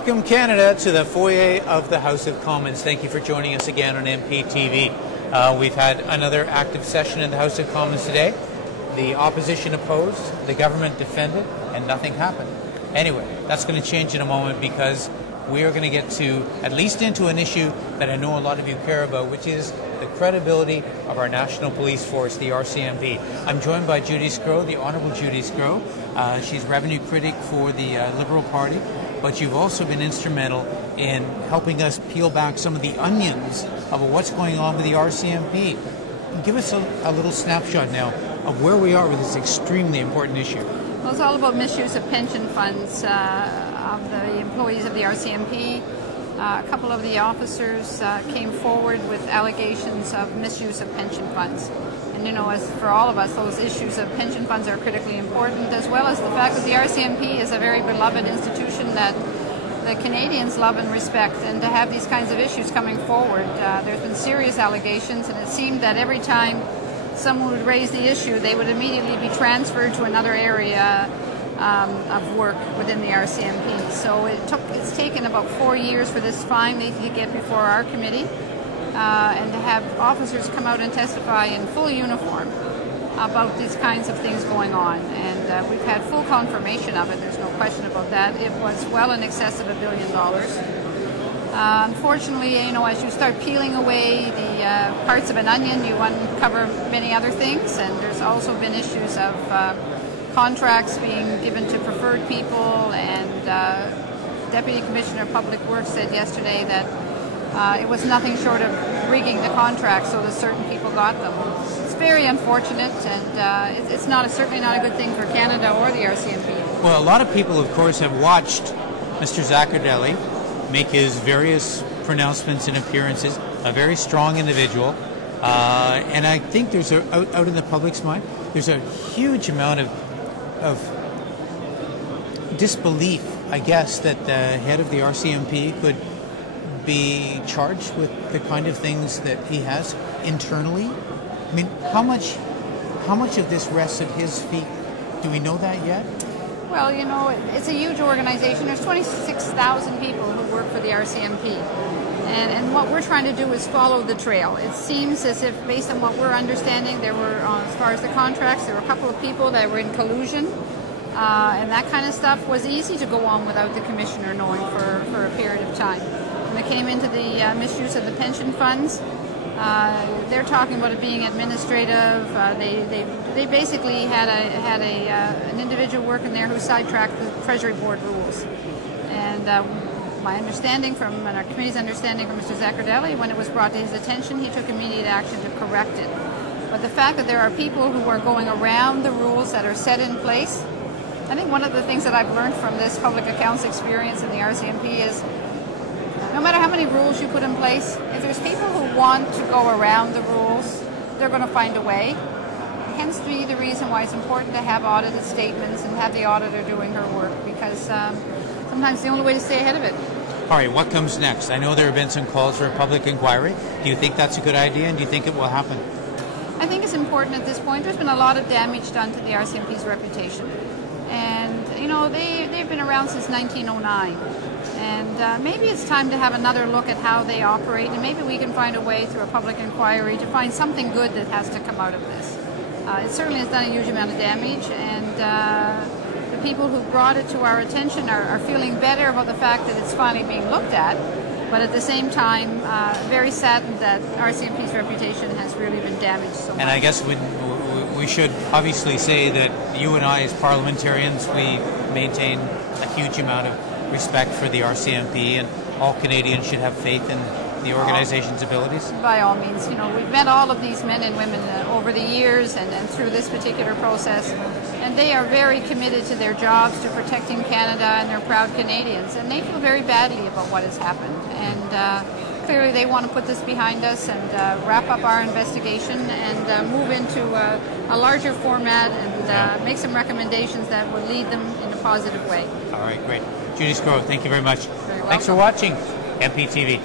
Welcome, Canada, to the foyer of the House of Commons. Thank you for joining us again on MPtv. We've had another active session in the House of Commons today. The opposition opposed, the government defended, and nothing happened. Anyway, that's going to change in a moment because we are going to get to at least into an issue that I know a lot of you care about, which is the credibility of our national police force, the RCMP. I'm joined by Judy Sgro, the Honourable Judy Sgro. She's revenue critic for the Liberal Party, but you've also been instrumental in helping us peel back some of the onions of what's going on with the RCMP. Give us a little snapshot now of where we are with this extremely important issue. Well, it's all about misuse of pension funds of the employees of the RCMP. A couple of the officers came forward with allegations of misuse of pension funds. And you know, as for all of us, those issues of pension funds are critically important, as well as the fact that the RCMP is a very beloved institution that the Canadians love and respect, and to have these kinds of issues coming forward, there's been serious allegations, and it seemed that every time someone would raise the issue, they would immediately be transferred to another area of work within the RCMP. So it's taken about 4 years for this finally to get before our committee, and to have officers come out and testify in full uniform about these kinds of things going on. And we've had full confirmation of it, there's no question about that. It was well in excess of $1 billion. Unfortunately, you know, as you start peeling away the parts of an onion, you uncover many other things, and there's also been issues of contracts being given to preferred people, and Deputy Commissioner of Public Works said yesterday that it was nothing short of rigging the contracts so that certain people got them. It's very unfortunate, and it's certainly not a good thing for Canada or the RCMP. Well, a lot of people, of course, have watched Mr. Zaccardelli make his various pronouncements and appearances, a very strong individual, and I think there's out in the public's mind, there's a huge amount of disbelief, I guess, that the head of the RCMP could be charged with the kind of things that he has internally. I mean, how much of this rests at his feet? Do we know that yet? Well, you know, it's a huge organization. There's 26,000 people who work for the RCMP. And what we're trying to do is follow the trail. It seems as if, based on what we're understanding, there were, as far as the contracts, there were a couple of people that were in collusion. And that kind of stuff was easy to go on without the commissioner knowing for a period of time. When it came into the misuse of the pension funds, they're talking about it being administrative. They basically had an individual working there who sidetracked the Treasury Board rules. And my understanding and our committee's understanding from Mr. Zaccardelli, when it was brought to his attention, he took immediate action to correct it. But the fact that there are people who are going around the rules that are set in place, I think one of the things that I've learned from this public accounts experience in the RCMP is no matter how many rules you put in place, if there's people who want to go around the rules, they're going to find a way. Hence the reason why it's important to have audited statements and have the auditor doing her work, because sometimes it's the only way to stay ahead of it. All right, what comes next? I know there have been some calls for a public inquiry. Do you think that's a good idea, and do you think it will happen? I think it's important at this point. There's been a lot of damage done to the RCMP's reputation. And, you know, they've been around since 1909. And maybe it's time to have another look at how they operate, and maybe we can find a way through a public inquiry to find something good that has to come out of this. It certainly has done a huge amount of damage, and the people who brought it to our attention are feeling better about the fact that it's finally being looked at, but at the same time, very saddened that RCMP's reputation has really been damaged so much. And I guess we should obviously say that you and I, as parliamentarians, we maintain a huge amount of respect for the RCMP, and all Canadians should have faith in the organization's abilities? By all means. You know, we've met all of these men and women over the years and through this particular process, and they are very committed to their jobs, to protecting Canada, and they're proud Canadians, and they feel very badly about what has happened. And clearly they want to put this behind us and wrap up our investigation and move into a larger format and make some recommendations that will lead them in a positive way. All right, great. Judy Sgro, thank you very much. Very welcome. Thanks for watching MPtv.